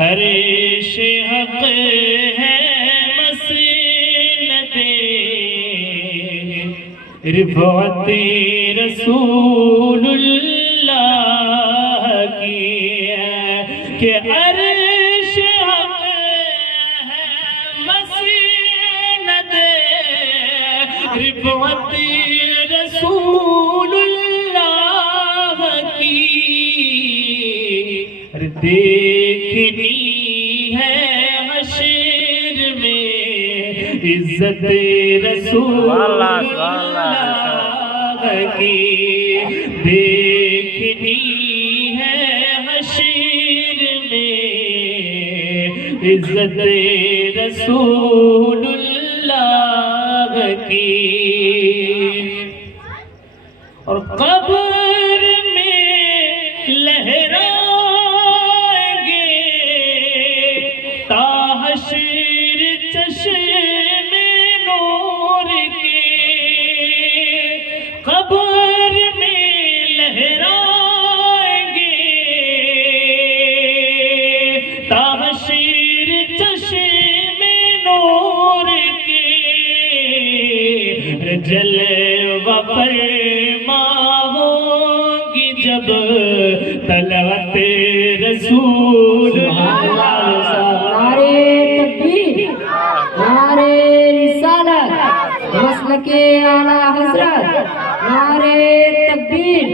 عرش حق ہے مسند رفعت رسول اللہ کی کہ عرش حق ہے مسند رفعت رسول اللہ کی دیکھنی ہے حشر میں عزت رسول اللہ کی دیکھنی ہے حشر میں عزت رسول اللہ کی اور قبر میں لہرا قبر میں لہرائیں گے تحشیر چشم نور کے جلوہ فرما ہوگی جب طلعت رسول اللہ نعرے تکبیر نعرے رسالت مسلک اعلیٰ حضرت نعرے تکبیر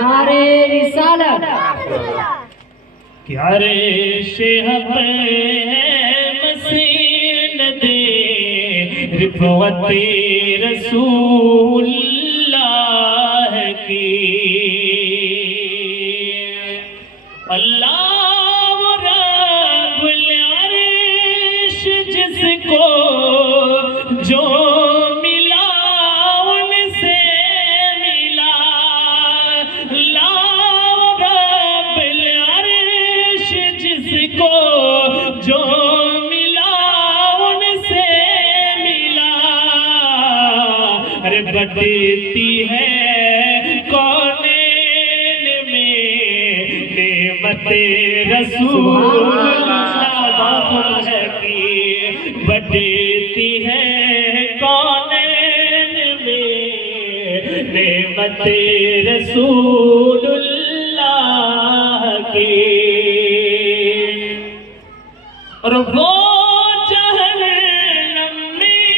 نعرے رسالت کہ عرش حق ہے مسند رفعت رسول اللہ کی اللہ رب العرش جس کو جو جو ملا ان سے ملا ارے بڑھتی ہے کونین میں نعمت رسول اللہ کی بڑھتی ہے کونین میں نعمت رسول اللہ کی اور وہ جہنم میں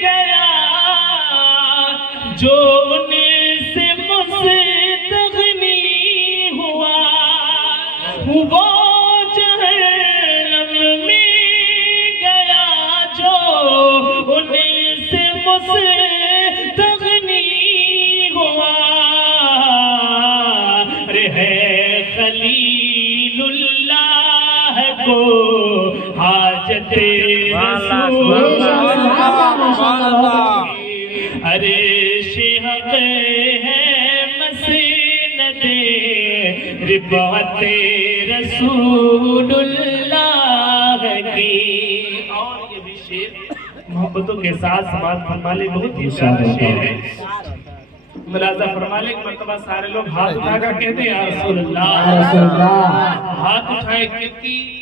گیا جو ان سے مستغنی ہوا وہ جہنم میں گیا جو ان سے مستغنی ہوا ارے ہے خلیل اللہ کو حاجت رسول عرش حق ہے مسند رفعت رسول اللہ کی اور یہ بھی شعر محبتوں کے ساتھ سماعت فرما لے بہت ہی پیارا شعر ہے ملاحظہ فرما لے ایک مرتبہ سارے لوگ ہاتھ اٹھا کر کہتے ہیں یا رسول اللہ ہاتھ اٹھائے کیونکہ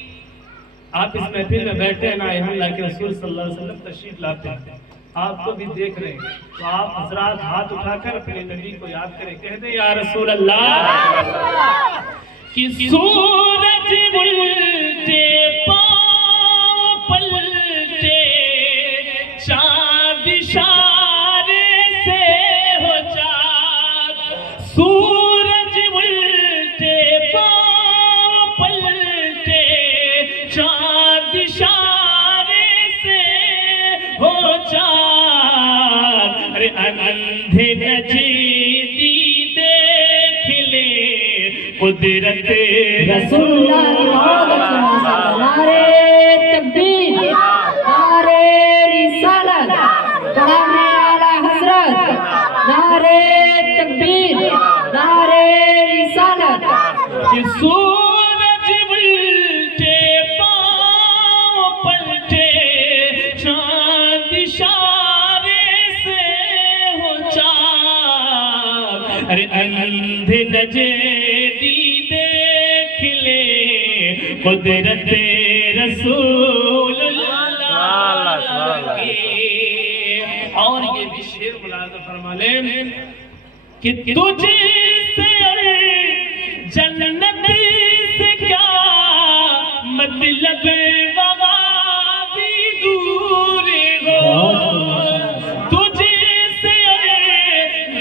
آپ اس محفل میں بیٹھے ہیں نا اللہ کے رسول صلی اللہ علیہ وسلم تشریف لاتے ہیں آپ کو بھی دیکھ رہے ہیں تو آپ حضرات ہاتھ اٹھا کر اپنے نبی کو یاد کریں کہتے ہیں یا رسول اللہ کہ سورج الٹے پاؤں پلٹے چاند اشارے سے ہو جاگ سورج الٹے پاؤں پلٹے چاند اشارے سے ہو جاگ ارے اندھے نجیدی دیکھ لے قدرت رسول اللہ نعرے تکبیر نعرے رسالت کلام اعلیٰ حضرت نعرے تکبیر نعرے رسالت کہ سورج الٹے پاؤں پلٹے چاند اشارے سے ہو جاگ ارے اندھے نجیدی دیکھ لے قدرت رسول اللہ کی. اور یہ بھی شعر ملاحظہ فرما لیں کہ تجھے سے جنت سے کیا مطلب وہاں بھی دور ہو. تجھے سے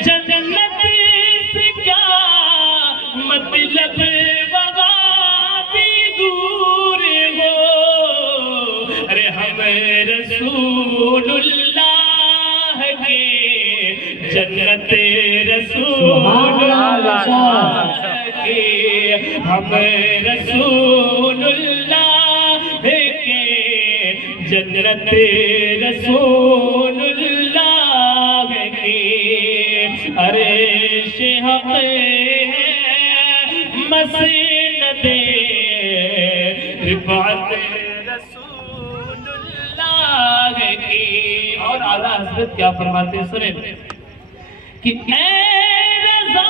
جنت سے کیا مطلب وہاں بھی دور ہو. ارے ہم رسول اللہ کے جنت رسول اللہ کے ہم رسول اللہ کے جنت رسول اللہ کی. ارے شہق مسند رفعت رسول اللہ کی. اور اعلیٰ حضرت کیا فرماتے ہیں سنیں کہ اے رضا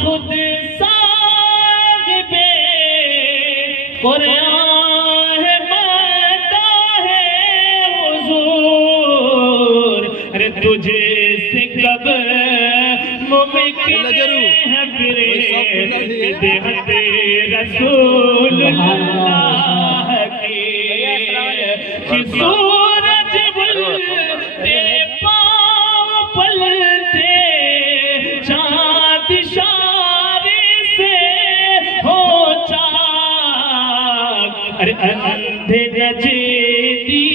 خود صاحب قرآن ہے مداح حضور. ارے تجھے سے کب ممکن ہے پھرے بدعت رسول اللہ کی. کہ سورج بلتے پاؤں پلٹے چاند اشارے سے ہو چاک. ارے اندھے نجدی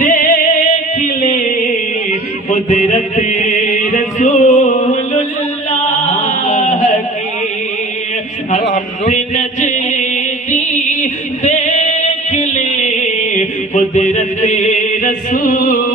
دیکھ لے قدرت رسول اللہ کی. اندھے نجدی دیکھ لے قدرت رسول